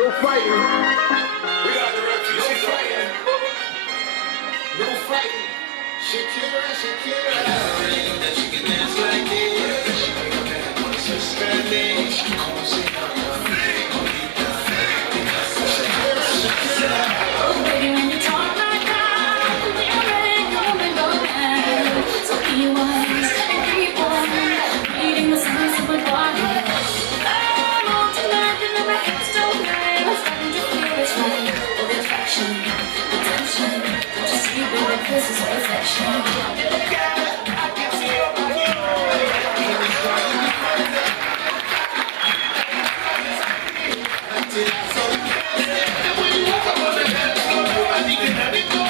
No fighting. We got the refugees right here. No fighting. Shakira, Shakira. That you can dance like it. She make a man wanna say Spanish. Como se llama? Oh, baby, when you talk like that, there ain't going nowhere. So be wise and keep on reading the signs of my body. I'm on tonight and the record's don't lie. I'm starting to feel it's right. Oh, the attraction, the tension. Don't you see, baby, this is perfection. I can see your body. And when you walk up on the dance floor, nobody can have it go.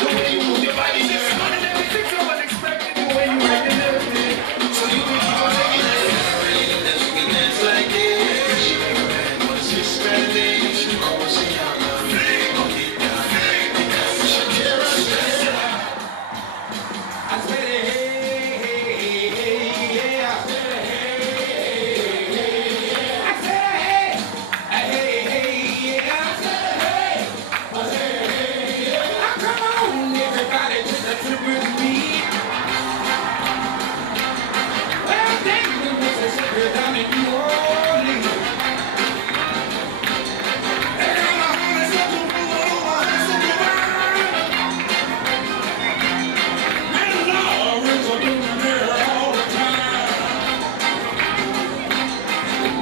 The way you move your body, just running everything so unexpected. The way you make it everything. So you can keep on taking it. That you can dance like it. She make a man wanna say Spanish. Como se llama? Shakira, Shakira. I said, hey, hey, hey, yeah. I said, hey, hey, yeah. I said, hey. Now come on, everybody, to the trip with me. Well, thank you, Mississippi, down in New Orleans. And I'm a honeysuckle moon, honeysuckle bird. And Lawrence will do me there all the time.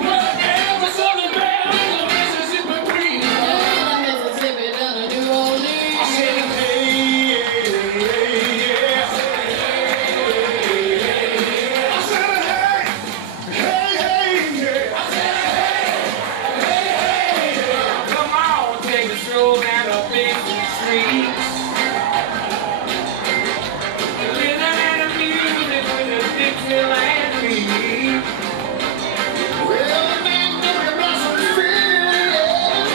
Well, Arizona Belle is a Mississippi queen. Mississippi down to New Orleans. I said, hey, yeah. I said, hey, yeah. I said, hey. Come on, take a stroll down the busy streets. Listen to the music with the Dixieland beat. Well, the man talking about some feeling.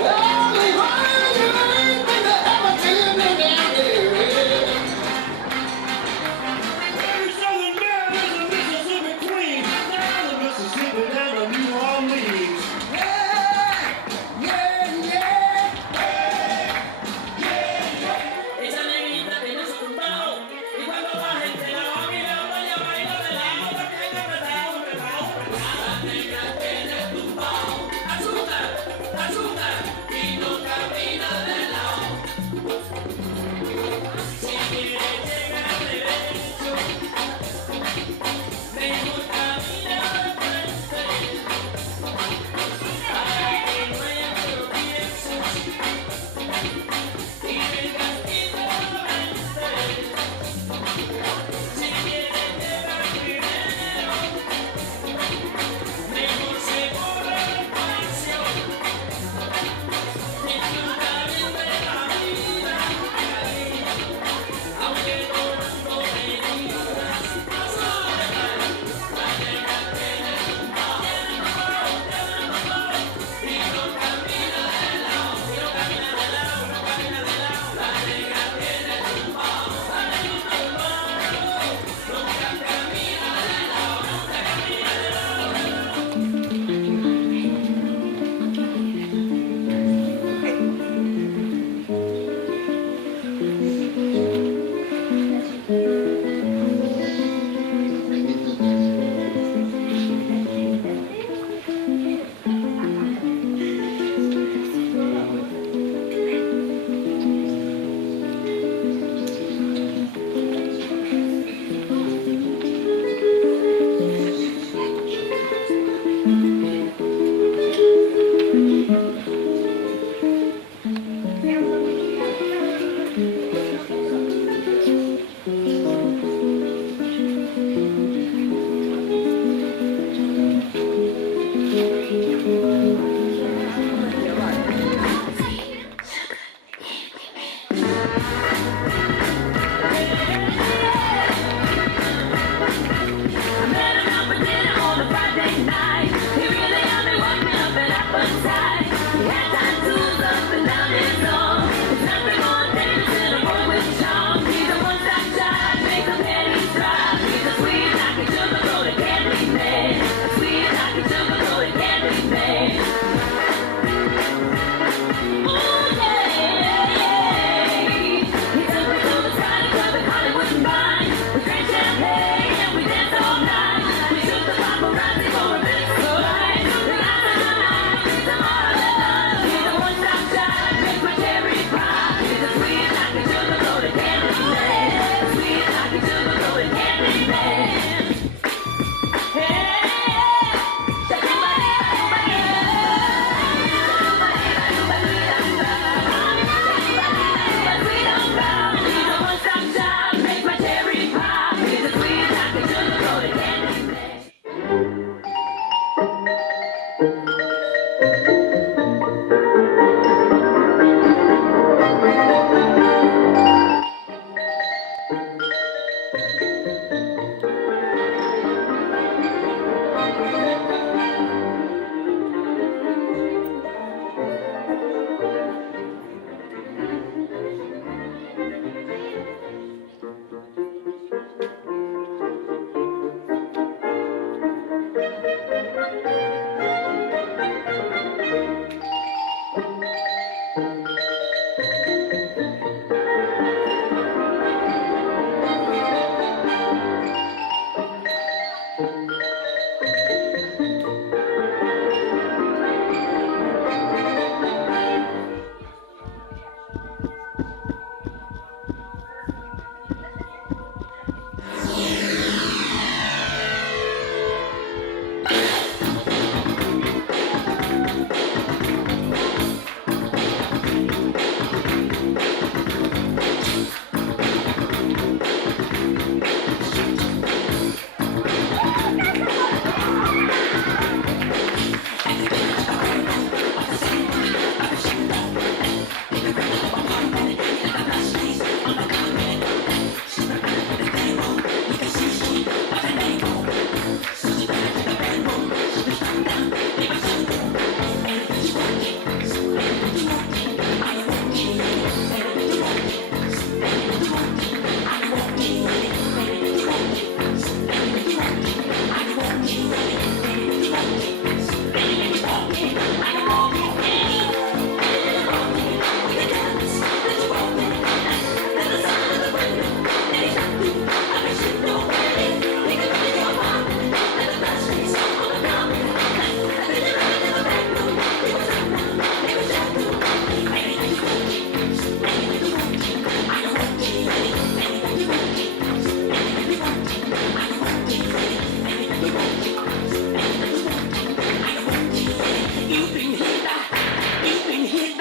Well, the hard thing to ever tell me down there. Southern Belle is a Mississippi queen. Now the Mississippi down to New Orleans. Yeah, yeah, yeah.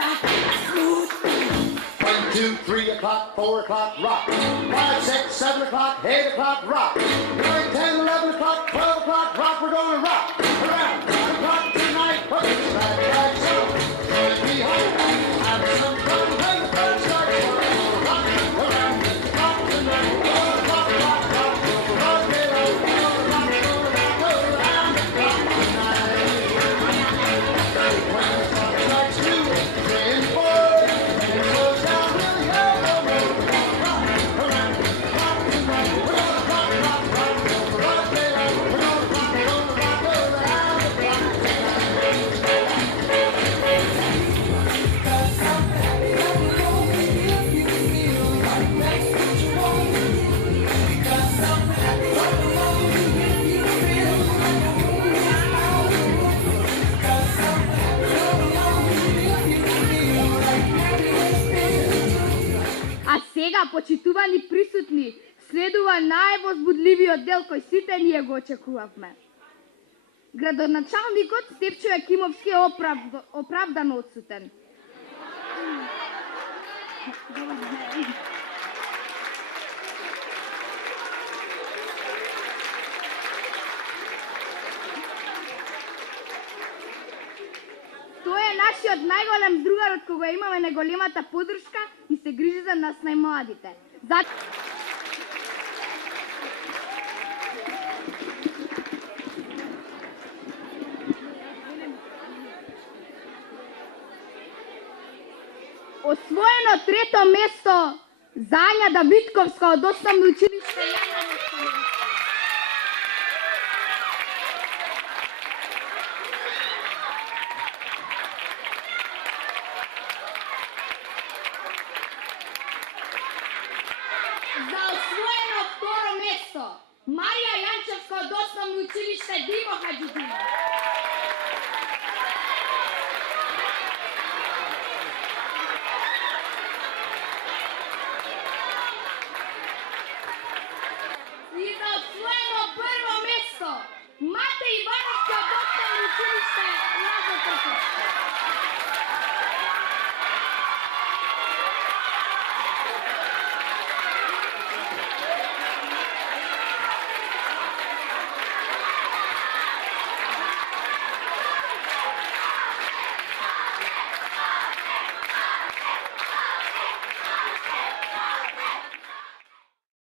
1, 2, 3 o'clock, 4 o'clock, rock. 5, 6, 7 o'clock, 8 o'clock, rock. 9, 10, 11 o'clock, 12 o'clock, rock. We're gonna rock around 1 o'clock tonight. Put it right, so. Gonna be home, have some fun when the fun starts. We're gonna rock around the clock tonight. Gonna rock, rock, rock. Rock it out. Gonna rock around the clock tonight. When the clock strikes 2, 3, and 4. А сега, почитувани присутни, следува највозбудливиот дел кој сите ние го очекувавме. Градоначалникот Стефчо Јакимовски е оправдано отсутен. Тој е нашиот најголем другар од кога имаме најголемата поддршка и се грижи за нас најмладите. Освоено 3-то место за Ања Давидковска од Основно училиште Јана Мостановска. За освоено 2-ро место Марија Јанчевска од Основно училиште Диво Хаџидинов.